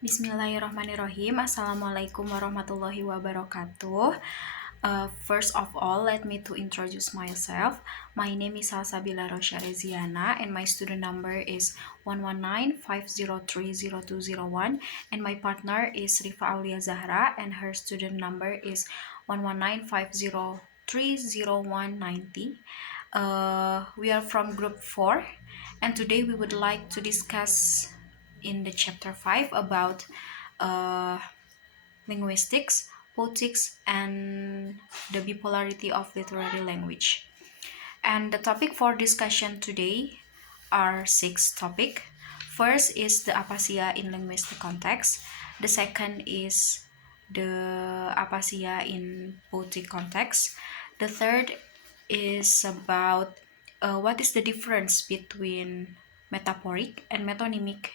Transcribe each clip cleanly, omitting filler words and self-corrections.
Bismillahirrahmanirrahim. Assalamualaikum warahmatullahi wabarakatuh. First of all, let me to introduce myself. My name is Salsabila Reziana, and my student number is 11950300201, and my partner is Rifa Aulia Zahra, and her student number is 11950300190. We are from group 4, and today we would like to discuss in the chapter 5 about uh, linguistics, poetics, and the bipolarity of literary language. And the topic for discussion today are 6 topics. First is the aphasia in linguistic context. The second is the aphasia in poetic context. The third is about what is the difference between metaphoric and metonymic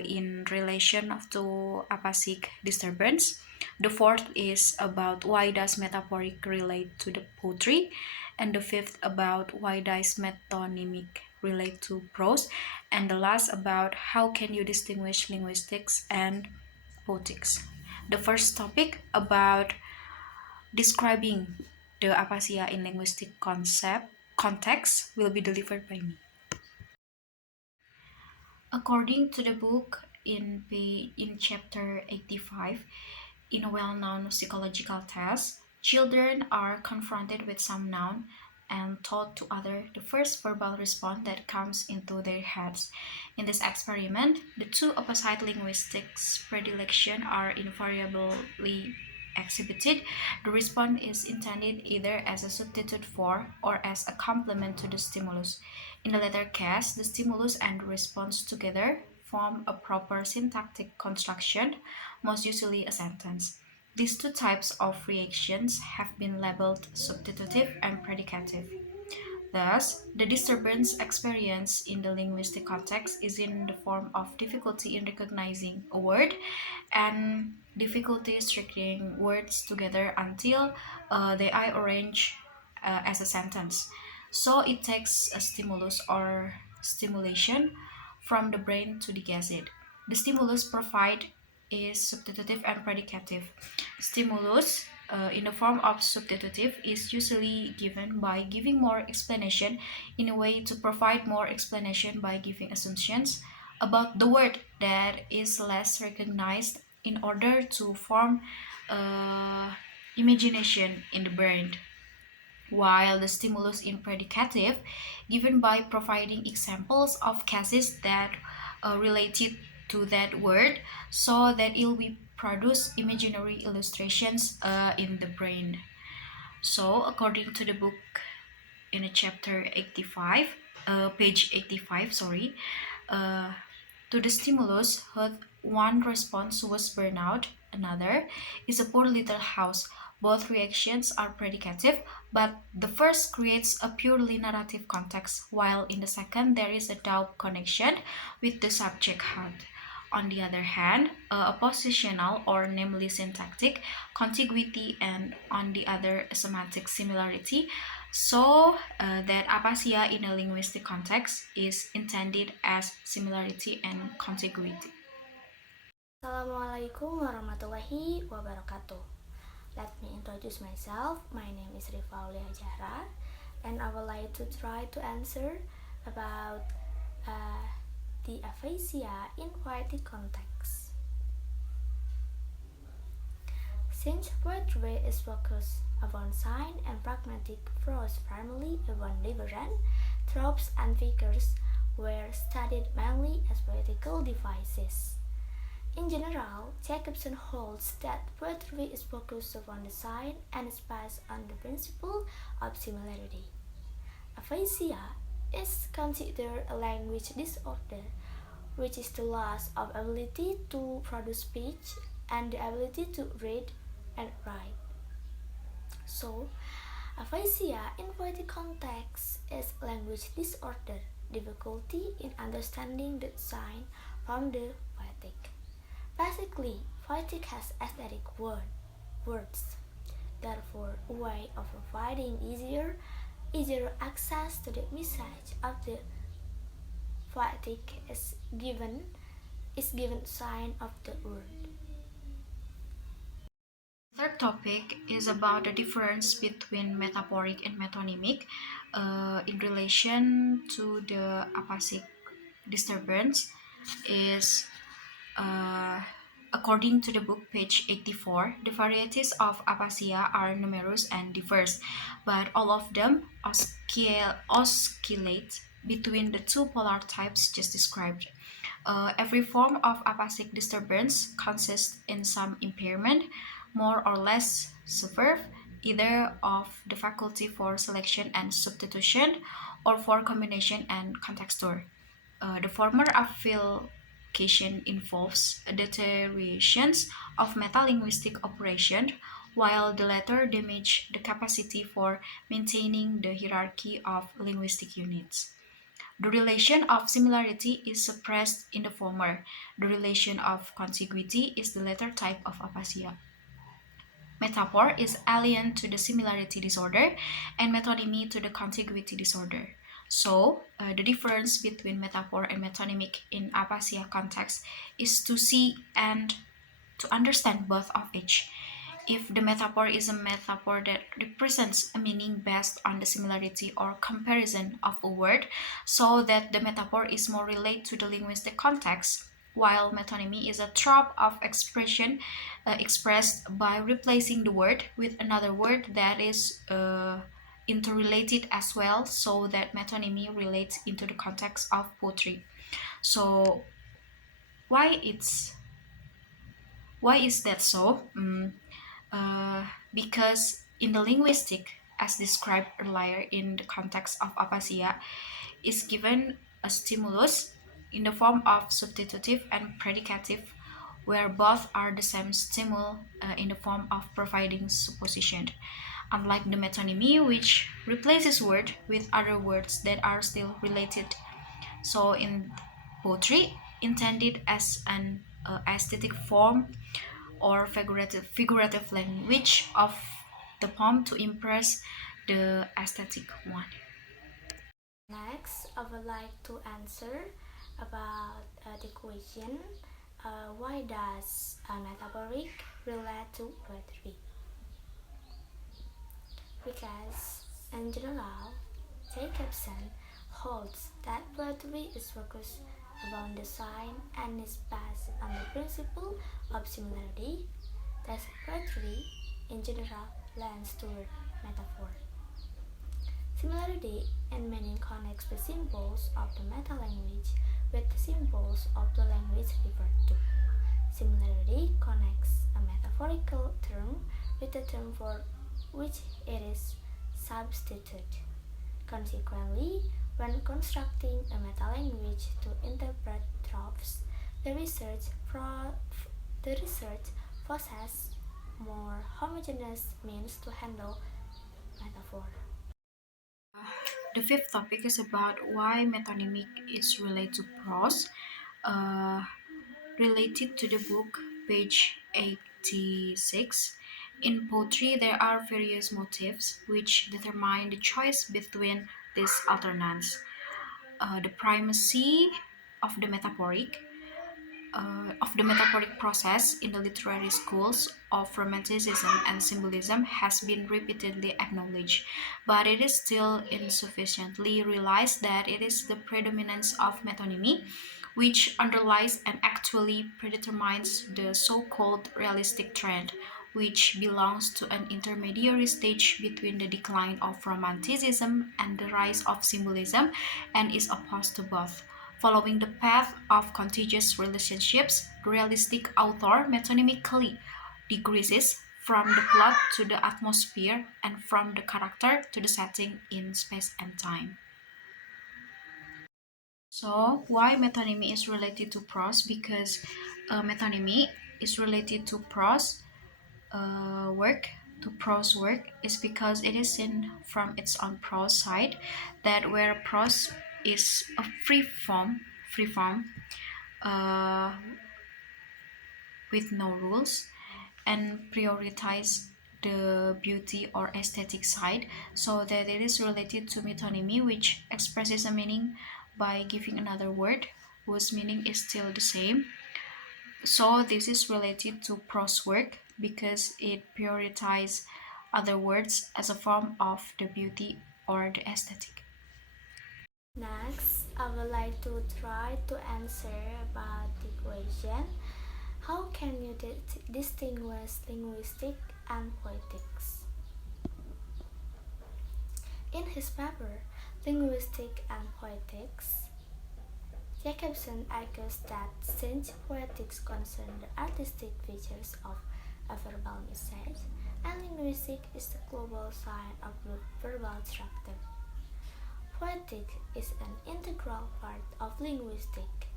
in relation to aphasic disturbance. The fourth is about why does metaphoric relate to the poetry, and the fifth about why does metonymic relate to prose, and the last about how can you distinguish linguistics and poetics. The first topic about describing the aphasia in linguistic context will be delivered by me. According to the book in chapter 85, in a well-known psychological test, children are confronted with some noun and told to utter the first verbal response that comes into their heads. In this experiment, the two opposite linguistics predilection are invariably exhibited. The response is intended either as a substitute for or as a complement to the stimulus. In the latter case, the stimulus and the response together form a proper syntactic construction, most usually a sentence. These two types of reactions have been labeled substitutive and predicative. Thus, the disturbance experienced in the linguistic context is in the form of difficulty in recognizing a word and difficulty stringing words together until they are arranged as a sentence. So it takes a stimulus or stimulation from the brain to digest it. The stimulus provided is substitutive and predicative. Stimulus in the form of substitutive is usually given by giving more explanation in a way to provide more explanation by giving assumptions about the word that is less recognized in order to form imagination in the brain, while the stimulus in predicative given by providing examples of cases that related to that word so that it will produce imaginary illustrations in the brain. So according to the book in a chapter 85, page 85, sorry, uh, to the stimulus, one response was burnout, another is a poor little house. Both reactions are predicative, but the first creates a purely narrative context, while in the second there is a doubt connection with the subject heart. On the other hand, a positional or namely syntactic contiguity and on the other semantic similarity, so that aphasia in a linguistic context is intended as similarity and contiguity. Assalamualaikum warahmatullahi wabarakatuh. Let me introduce myself. My name is Rifa Zahra, and I would like to try to answer about the aphasia in poetic context. Since poetry is focused upon sign and pragmatic prose primarily upon liberant, tropes and figures were studied mainly as poetical devices. In general, Jacobson holds that poetry is focused upon the sign and is based on the principle of similarity. Aphasia is considered a language disorder, which is the loss of ability to produce speech and the ability to read and write. So, aphasia in poetic context is language disorder, difficulty in understanding the sign from the poetic. Basically, poetic has aesthetic words, therefore a way of providing easier access to the message of the poetic is given is given sign of the word. Third topic is about the difference between metaphoric and metonymic in relation to the aphasic disturbance is uh, according to the book page 84, the varieties of aphasia are numerous and diverse, but all of them oscillate between the two polar types just described. Every form of aphasic disturbance consists in some impairment, more or less severe, either of the faculty for selection and substitution or for combination and contexture. The former affiliation involves deteriorations of metalinguistic operation, while the latter damage the capacity for maintaining the hierarchy of linguistic units. The relation of similarity is suppressed in the former. The relation of contiguity is the latter type of aphasia. Metaphor is alien to the similarity disorder and metonymy to the contiguity disorder. So, the difference between metaphor and metonymic in aphasia context is to see and to understand both of each. If the metaphor is a metaphor that represents a meaning based on the similarity or comparison of a word, so that the metaphor is more related to the linguistic context, while metonymy is a trope of expression expressed by replacing the word with another word that is interrelated as well, so that metonymy relates into the context of poetry. So why it's why is that so? Because in the linguistic, as described earlier in the context of aphasia, is given a stimulus in the form of substitutive and predicative, where both are the same stimul in the form of providing supposition. Unlike the metonymy, which replaces word with other words that are still related. So in poetry, intended as an aesthetic form or figurative language of the poem to impress the aesthetic one. Next, I would like to answer about the question why does metaphoric relate to poetry? Because, in general, Jacobson holds that poetry is focused around the sign and is based on the principle of similarity. Thus, poetry, in general, leans toward metaphor. Similarity in meaning connects the symbols of the meta-language with the symbols of the language referred to. Similarity connects a metaphorical term with the term for which it is substituted. Consequently, when constructing a meta-language to interpret tropes, the research possesses more homogeneous means to handle metaphor. The fifth topic is about why metonymic is related to prose. Uh, Related to the book, page 86. In poetry, there are various motifs which determine the choice between these alternates. The primacy of the metaphoric, process in the literary schools of Romanticism and Symbolism has been repeatedly acknowledged, but it is still insufficiently realized that it is the predominance of metonymy which underlies and actually predetermines the so-called realistic trend, which belongs to an intermediary stage between the decline of Romanticism and the rise of Symbolism and is opposed to both. Following the path of contiguous relationships, the realistic author metonymically digresses from the plot to the atmosphere and from the character to the setting in space and time. So, why metonymy is related to prose? Because metonymy is related to work, to prose work, is because it is seen from its own prose side, that where prose is a free form, uh, with no rules, and prioritize the beauty or aesthetic side, so that it is related to metonymy, which expresses a meaning by giving another word whose meaning is still the same. So this is related to prose work because it prioritizes other words as a form of the beauty or the aesthetic. Next, I would like to try to answer about the question: how can you distinguish linguistic and poetics? In his paper, Linguistic and Poetics, Jacobson argues that since poetics concern the artistic features of a verbal message, and linguistic is the global sign of the verbal structure, poetic is an integral part of linguistic.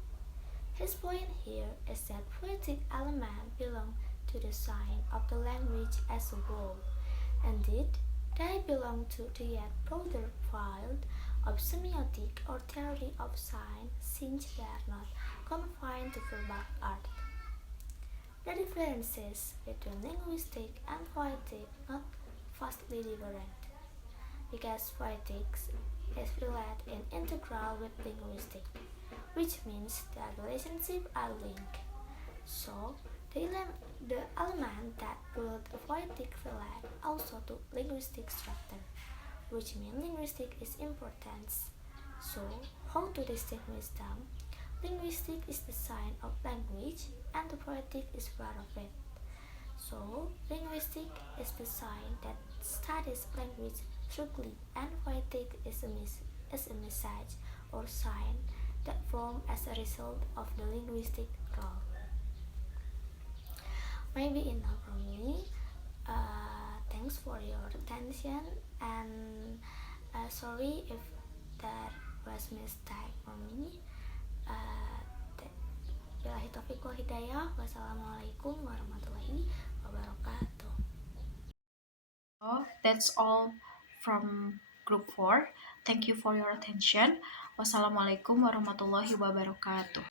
His point here is that poetic elements belong to the sign of the language as a whole. Indeed, they belong to the yet broader field of semiotic or theory of sign since they are not confined to verbal art. The differences between linguistic and poetic are not vastly different, because poetics is related in integral with linguistic, which means that relationships are linked. So, the element that build a poetic relate also to linguistic structure, which means linguistic is important. So, how to distinguish them? Linguistic is the sign of language, and the poetic is part of it. So, linguistic is the sign that studies language strictly, and poetic is a message or sign that form as a result of the linguistic role. Maybe enough from me. Thanks for your attention, and sorry if that was mistake for me. Uh, Billahi taufiq wal hidayah. Wassalamualaikum warahmatullahi wabarakatuh. So that's all from group 4. Thank you for your attention. Wassalamualaikum warahmatullahi wabarakatuh.